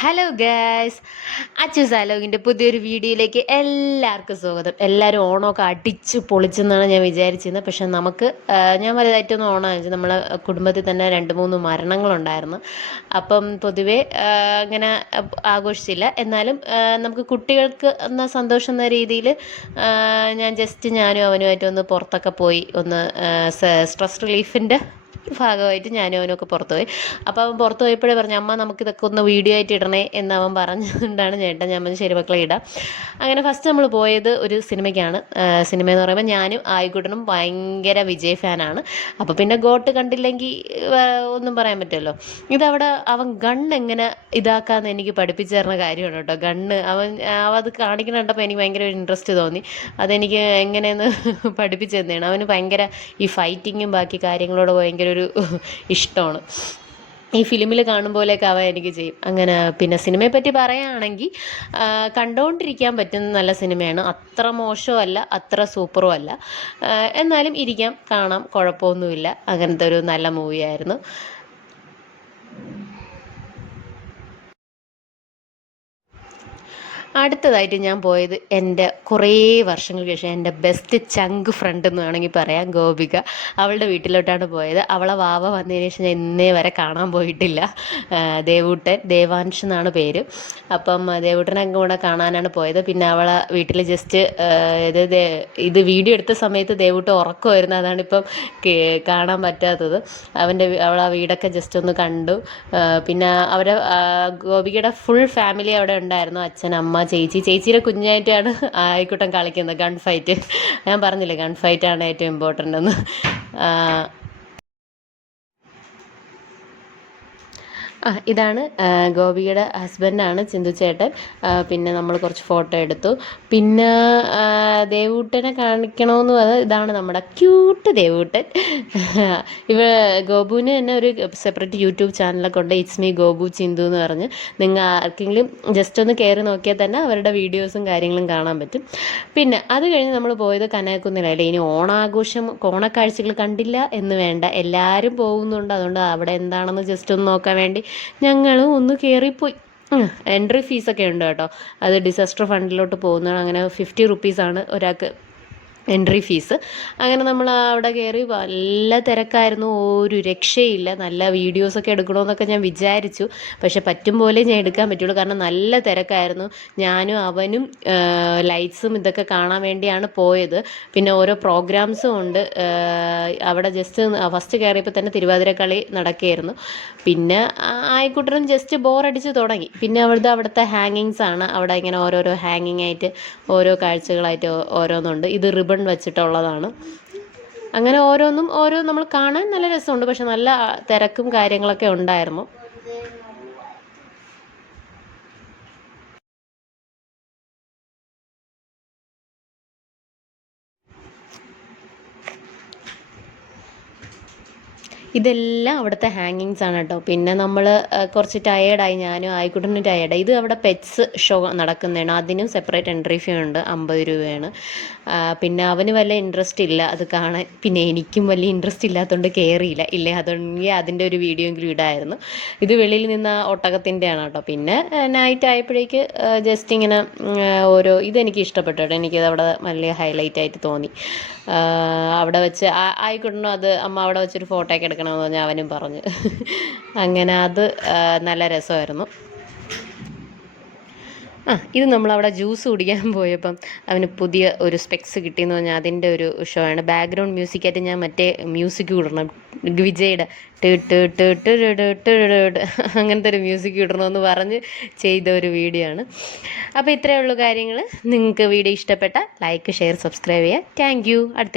Hello guys, Achus അലോകിൻ്റെ പുതിയൊരു വീഡിയോയിലേക്ക് എല്ലാവർക്കും സ്വാഗതം. എല്ലാവരും ഓണമൊക്കെ അടിച്ച് പൊളിച്ചെന്നാണ് ഞാൻ വിചാരിച്ചിരുന്നത്. പക്ഷെ നമുക്ക് ഞാൻ വലുതായിട്ടൊന്നും ഓണം വെച്ചാൽ നമ്മളെ കുടുംബത്തിൽ തന്നെ 2-3 മരണങ്ങളുണ്ടായിരുന്നു. അപ്പം പൊതുവേ അങ്ങനെ ആഘോഷിച്ചില്ല. എന്നാലും നമുക്ക് കുട്ടികൾക്ക് എന്ന സന്തോഷം എന്ന രീതിയിൽ ഞാനും അവനുമായിട്ട് ഒന്ന് പുറത്തൊക്കെ പോയി ഒന്ന് സ്ട്രെസ് റിലീഫിൻ്റെ ഭാഗമായിട്ട് ഞാനും അവനൊക്കെ പുറത്ത് പോയി. അപ്പോൾ അവൻ പുറത്ത് പോയപ്പോഴേ പറഞ്ഞു, അമ്മ നമുക്കിതൊക്കെ ഒന്ന് വീഡിയോ ആയിട്ട് ഇടണേ എന്ന് അവൻ പറഞ്ഞുകൊണ്ടാണ് ചേട്ടൻ ഞാൻ ശരി മക്കളെ ഇടാം. അങ്ങനെ ഫസ്റ്റ് നമ്മൾ പോയത് ഒരു സിനിമയ്ക്കാണ്. സിനിമ എന്ന് പറയുമ്പോൾ ഞാനും ആയിക്കുട്ടനും ഭയങ്കര വിജയ് ഫാനാണ്. അപ്പോൾ പിന്നെ ഗോട്ട് കണ്ടില്ലെങ്കിൽ ഒന്നും പറയാൻ പറ്റുമല്ലോ. ഇതവിടെ അവൻ ഗണ്ണ് എങ്ങനെ ഇതാക്കാമെന്ന് എനിക്ക് പഠിപ്പിച്ചു തരുന്ന കാര്യമാണ് കേട്ടോ. ഗണ്ണ് അവൻ അത് കാണിക്കണം കണ്ടപ്പോൾ എനിക്ക് ഭയങ്കര ഇൻട്രസ്റ്റ് തോന്നി. അതെനിക്ക് എങ്ങനെയെന്ന് പഠിപ്പിച്ചു തന്നെയാണ്. അവന് ഭയങ്കര ഈ ഫൈറ്റിങ്ങും ബാക്കി കാര്യങ്ങളോട് ഭയങ്കര ഒരു ഇഷ്ടമാണ്. ഈ ഫിലിമിൽ കാണും പോലെയൊക്കെ അവ എനിക്ക് ചെയ്യും. അങ്ങനെ പിന്നെ സിനിമയെ പറ്റി പറയുകയാണെങ്കിൽ കണ്ടുകൊണ്ടിരിക്കാൻ പറ്റുന്ന നല്ല സിനിമയാണ്. അത്ര മോശവും അല്ല, അത്ര സൂപ്പറും അല്ല. എന്നാലും ഇരിക്കാം, കാണാം, കുഴപ്പമൊന്നുമില്ല. അങ്ങനത്തെ ഒരു നല്ല മൂവിയായിരുന്നു. അടുത്തതായിട്ട് ഞാൻ പോയത് എൻ്റെ കുറേ വർഷങ്ങൾക്ക് ശേഷം എൻ്റെ ബെസ്റ്റ് ചങ്ക് ഫ്രണ്ട് എന്ന് വേണമെങ്കിൽ പറയാം, ഗോപിക. അവളുടെ വീട്ടിലോട്ടാണ് പോയത്. അവളെ വാവ വന്നതിന് ശേഷം ഞാൻ ഇന്നേ വരെ കാണാൻ പോയിട്ടില്ല. ദേവാൻഷ് എന്നാണ് പേര്. അപ്പം ദേവൂട്ടനെ കൂടെ കാണാനാണ് പോയത്. പിന്നെ അവളെ വീട്ടിൽ ജസ്റ്റ് ഇത് വീഡിയോ എടുത്ത സമയത്ത് ദേവൂട്ടൻ ഉറക്കമായിരുന്നു. അതാണിപ്പം കാണാൻ പറ്റാത്തത്. അവളെ വീടൊക്കെ ജസ്റ്റ് ഒന്ന് കണ്ടു. പിന്നെ ഗോപികയുടെ ഫുൾ ഫാമിലി അവിടെ ഉണ്ടായിരുന്നു. അച്ഛൻ, അമ്മ, ചേച്ചിയുടെ കുഞ്ഞായിട്ടാണ് ആയിക്കുട്ടൻ കളിക്കുന്നത്. ഗൺ ഫൈറ്റ് ഞാൻ പറഞ്ഞില്ലേ, ഗൺ ഫൈറ്റാണ് ഏറ്റവും ഇമ്പോർട്ടൻ്റ് എന്ന്. ഇതാണ് ഗോപികയുടെ ഹസ്ബൻഡാണ് ചിന്തു ചേട്ടൻ. പിന്നെ നമ്മൾ കുറച്ച് ഫോട്ടോ എടുത്തു. പിന്നെ ദേവൂട്ടനെ കാണിക്കണമെന്ന് പറഞ്ഞാൽ ഇതാണ് നമ്മുടെ ക്യൂട്ട് ദേവൂട്ടൻ. ഗോപുവിന് തന്നെ ഒരു സെപ്പറേറ്റ് യൂട്യൂബ് ചാനലൊക്കെ ഉണ്ട്, ഇറ്റ്സ് മീ ഗോപു ചിന്തു എന്ന് പറഞ്ഞ്. നിങ്ങൾ ആർക്കെങ്കിലും ജസ്റ്റ് ഒന്ന് കയറി നോക്കിയാൽ തന്നെ അവരുടെ വീഡിയോസും കാര്യങ്ങളും കാണാൻ പറ്റും. പിന്നെ അത് കഴിഞ്ഞ് നമ്മൾ പോയത് കനകക്കുന്നിലല്ലേ. ഇനി ഓണക്കാഴ്ചകൾ കണ്ടില്ല എന്ന് വേണ്ട, എല്ലാവരും പോകുന്നുണ്ട്. അതുകൊണ്ട് അവിടെ എന്താണെന്ന് ജസ്റ്റ് ഒന്ന് നോക്കാൻ വേണ്ടി ഞങ്ങളും ഒന്ന് കയറിപ്പോയി. എൻട്രി ഫീസൊക്കെ ഉണ്ട് കേട്ടോ. അത് ഡിസാസ്റ്റർ ഫണ്ടിലോട്ട് പോകുന്നതാണ്. അങ്ങനെ 50 റുപ്പീസാണ് ഒരാൾക്ക് എൻട്രി ഫീസ്. അങ്ങനെ നമ്മൾ അവിടെ കയറി. നല്ല തിരക്കായിരുന്നു, ഒരു രക്ഷയില്ല. നല്ല വീഡിയോസൊക്കെ എടുക്കണമെന്നൊക്കെ ഞാൻ വിചാരിച്ചു, പക്ഷെ പറ്റും പോലെ ഞാൻ എടുക്കാൻ പറ്റുള്ളൂ. കാരണം നല്ല തിരക്കായിരുന്നു. ഞാനും അവനും ലൈറ്റ്സും ഇതൊക്കെ കാണാൻ വേണ്ടിയാണ് പോയത്. പിന്നെ ഓരോ പ്രോഗ്രാംസും ഉണ്ട് അവിടെ. ജസ്റ്റ് ഫസ്റ്റ് കയറിയപ്പോൾ തന്നെ തിരുവാതിരക്കളി നടക്കുകയായിരുന്നു. പിന്നെ ആയിക്കുട്ടനും ജസ്റ്റ് ബോറടിച്ച് തുടങ്ങി. പിന്നെ അവിടുത്തെ ഹാങ്ങിങ്സ് ആണ്. അവിടെ ഇങ്ങനെ ഓരോരോ ഹാങ്ങിങ് ആയിട്ട് ഓരോ കാഴ്ചകളായിട്ട് ഓരോന്നുണ്ട്. ഇത് റിബൺ വെച്ചിട്ടുള്ളതാണ്. അങ്ങനെ ഓരോന്നും നമ്മൾ കാണാൻ നല്ല രസമുണ്ട്. പക്ഷെ നല്ല തിരക്കും കാര്യങ്ങളൊക്കെ ഉണ്ടായിരുന്നു. ഇതെല്ലാം അവിടുത്തെ ഹാങ്ങിങ്സ് ആണ് കേട്ടോ. പിന്നെ നമ്മൾ കുറച്ച് ടയേർഡായി, ഞാനും ആയിക്കുട്ടനും ടയേർഡായി. ഇത് അവിടെ പെറ്റ്സ് ഷോ നടക്കുന്നതാണ്. അതിനും സെപ്പറേറ്റ് എൻട്രി ഫീ ഉണ്ട്, 50 രൂപയാണ്. പിന്നെ അവന് വല്ല ഇൻട്രസ്റ്റ് ഇല്ല അത് കാണാൻ. പിന്നെ എനിക്കും വലിയ ഇൻട്രസ്റ്റ് ഇല്ലാത്തതുകൊണ്ട് കയറിയില്ല. ഇല്ലേ അതുണ്ടെങ്കിൽ അതിൻ്റെ ഒരു വീഡിയോ എങ്കിലും ഇടായിരുന്നു. ഇത് വെളിയിൽ നിന്ന് ഒട്ടകത്തിൻ്റെയാണ് കേട്ടോ. പിന്നെ നൈറ്റ് ആയപ്പോഴേക്ക് ജസ്റ്റ് ഇങ്ങനെ ഇതെനിക്ക് ഇഷ്ടപ്പെട്ടു കേട്ടോ. എനിക്കത് അവിടെ വലിയ ഹൈലൈറ്റ് ആയിട്ട് തോന്നി. അവിടെ വെച്ച് ആയിക്കോട്ടനോ അത് അമ്മ അവിടെ വെച്ചൊരു ഫോട്ടോ ഒക്കെ എടുക്കണമെന്ന് പറഞ്ഞാൽ അവനും പറഞ്ഞു. അങ്ങനെ അത് നല്ല രസമായിരുന്നു. ഇത് നമ്മളവിടെ ജ്യൂസ് കുടിക്കാൻ പോയപ്പം അവന് പുതിയ ഒരു സ്പെക്സ് കിട്ടിയെന്ന് പറഞ്ഞാൽ അതിൻ്റെ ഒരു ഷോ ആണ്. ബാക്ക്ഗ്രൗണ്ട് മ്യൂസിക്കായിട്ട് ഞാൻ മറ്റേ മ്യൂസിക് വിടണം, വിജയുടെ അങ്ങനത്തെ ഒരു മ്യൂസിക് ഇടണമെന്ന് പറഞ്ഞ് ചെയ്ത ഒരു വീഡിയോ ആണ്. അപ്പോൾ ഇത്രയേ ഉള്ളൂ കാര്യങ്ങൾ. നിങ്ങൾക്ക് വീഡിയോ ഇഷ്ടപ്പെട്ട ലൈക്ക്, ഷെയർ, സബ്സ്ക്രൈബ് ചെയ്യുക. Thank you. അടുത്ത